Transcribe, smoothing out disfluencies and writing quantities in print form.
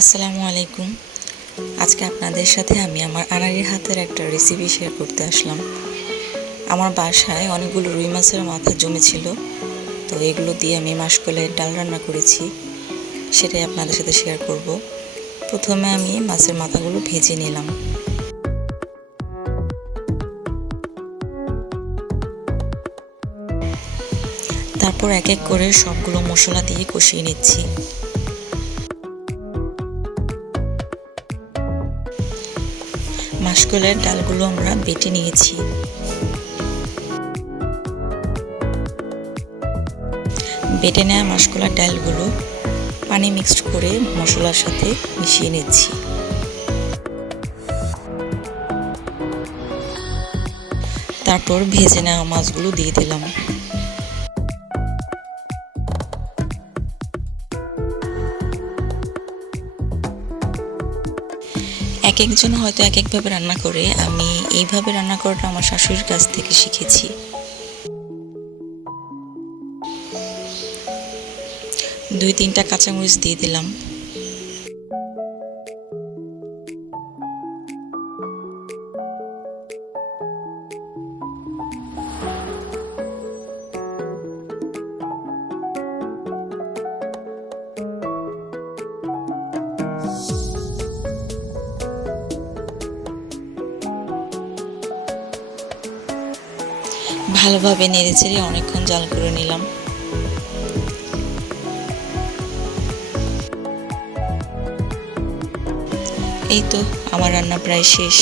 আসসালামু আলাইকুম। আজকে আপনাদের সাথে আমি আমার আনাড়ির হাতের একটা রেসিপি শেয়ার করতে আসলাম। আমার বাসায় অনেকগুলো রুই মাছের মাথা জমেছিল, তো এগুলো দিয়ে আমি মাসকলাইয়ের ডাল রান্না করেছি, সেটাই আপনাদের সাথে শেয়ার করব। প্রথমে আমি মাছের মাথাগুলো ভেজে নিলাম। তারপর এক এক করে সবগুলো মশলা দিয়ে কষিয়ে নিচ্ছি। মাসকলাইয়ের ডালগুলো আমরা বেটে নিয়েছি। বেটে নেওয়া মাসকলাইর ডালগুলো পানি মিক্সড করে মশলার সাথে মিশিয়ে নিচ্ছি। তারপর ভেজে নেওয়া মাছগুলো দিয়ে দিলাম। এক একজন হয়তো এক একভাবে রান্না করে, আমি এইভাবে রান্না করাটা আমার শাশুড়ির কাছ থেকে শিখেছি। দুই তিনটা কাঁচামরিচ দিয়ে দিলাম। ভালোভাবে নেড়েচেড়ে অনেকক্ষণ জাল করে নিলাম। এই তো আমার রান্না প্রায় শেষ।